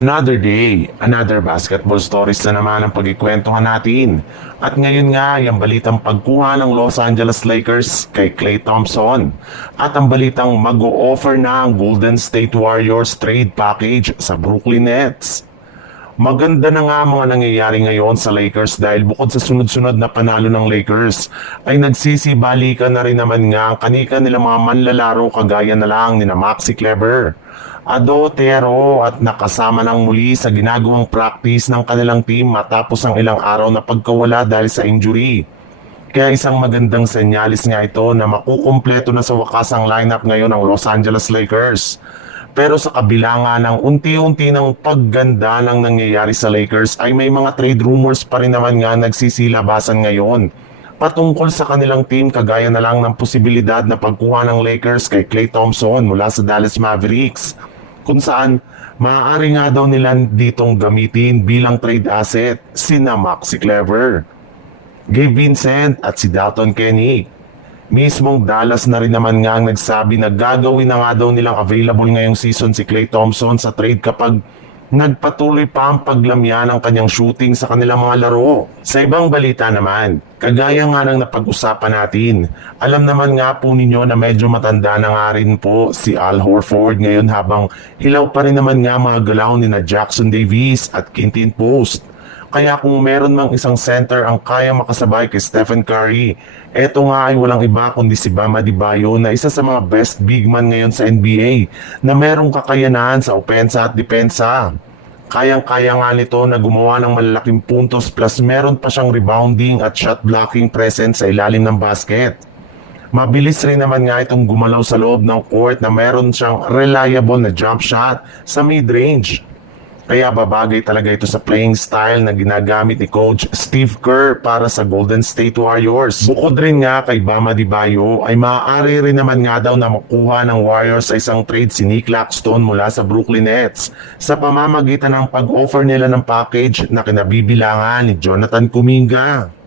Another day, another basketball stories na naman ang pagkikwentuhan natin. At ngayon nga, yung balitang pagkuha ng Los Angeles Lakers kay Klay Thompson. At ang balitang mag-o-offer na ang Golden State Warriors trade package sa Brooklyn Nets. Maganda na nga mga nangyayari ngayon sa Lakers dahil bukod sa sunod-sunod na panalo ng Lakers, ay nagsisibalikan na rin naman nga ang kanika nilang mga manlalaro kagaya na lang ni Maxi Kleber, Ado Otero at nakasama ng muli sa ginagawang practice ng kanilang team matapos ang ilang araw na pagkawala dahil sa injury. Kaya isang magandang senyalis nga ito na makukumpleto na sa wakas ang lineup ngayon ng Los Angeles Lakers. Pero sa kabila nga ng unti-unti ng pagganda ng nangyayari sa Lakers ay may mga trade rumors pa rin naman nga nagsisilabasan ngayon patungkol sa kanilang team kagaya na lang ng posibilidad na pagkuha ng Lakers kay Klay Thompson mula sa Dallas Mavericks, kung saan maaari nga daw nila ditong gamitin bilang trade asset sina Maxi Kleber, Gabe Vincent at si Dalton Kenny. Mismong Dallas na rin naman nga ang nagsabi na gagawin na nga daw nilang available ngayong season si Klay Thompson sa trade kapag nagpatuloy pa ang paglamya ng kanyang shooting sa kanilang mga laro. Sa ibang balita naman, kagaya nga ng napag-usapan natin, alam naman nga po ninyo na medyo matanda na nga rin po si Al Horford ngayon habang hilaw pa rin naman nga mga galaw ni na Jackson Davis at Quinton Post. Kaya kung meron mang isang center ang kaya makasabay kay Stephen Curry, eto nga ay walang iba kundi si Bam Adebayo na isa sa mga best big man ngayon sa NBA na merong kakayanan sa opensa at depensa. Kayang-kaya nga nito na gumawa ng malalaking puntos plus meron pa siyang rebounding at shot blocking presence sa ilalim ng basket. Mabilis rin naman nga itong gumalaw sa loob ng court na meron siyang reliable na jump shot sa mid-range. Kaya babagay talaga ito sa playing style na ginagamit ni Coach Steve Kerr para sa Golden State Warriors. Bukod rin nga kay Bam Adebayo ay maaari rin naman nga daw na makuha ng Warriors sa isang trade si Nick Claxton mula sa Brooklyn Nets sa pamamagitan ng pag-offer nila ng package na kinabibilangan ni Jonathan Kuminga.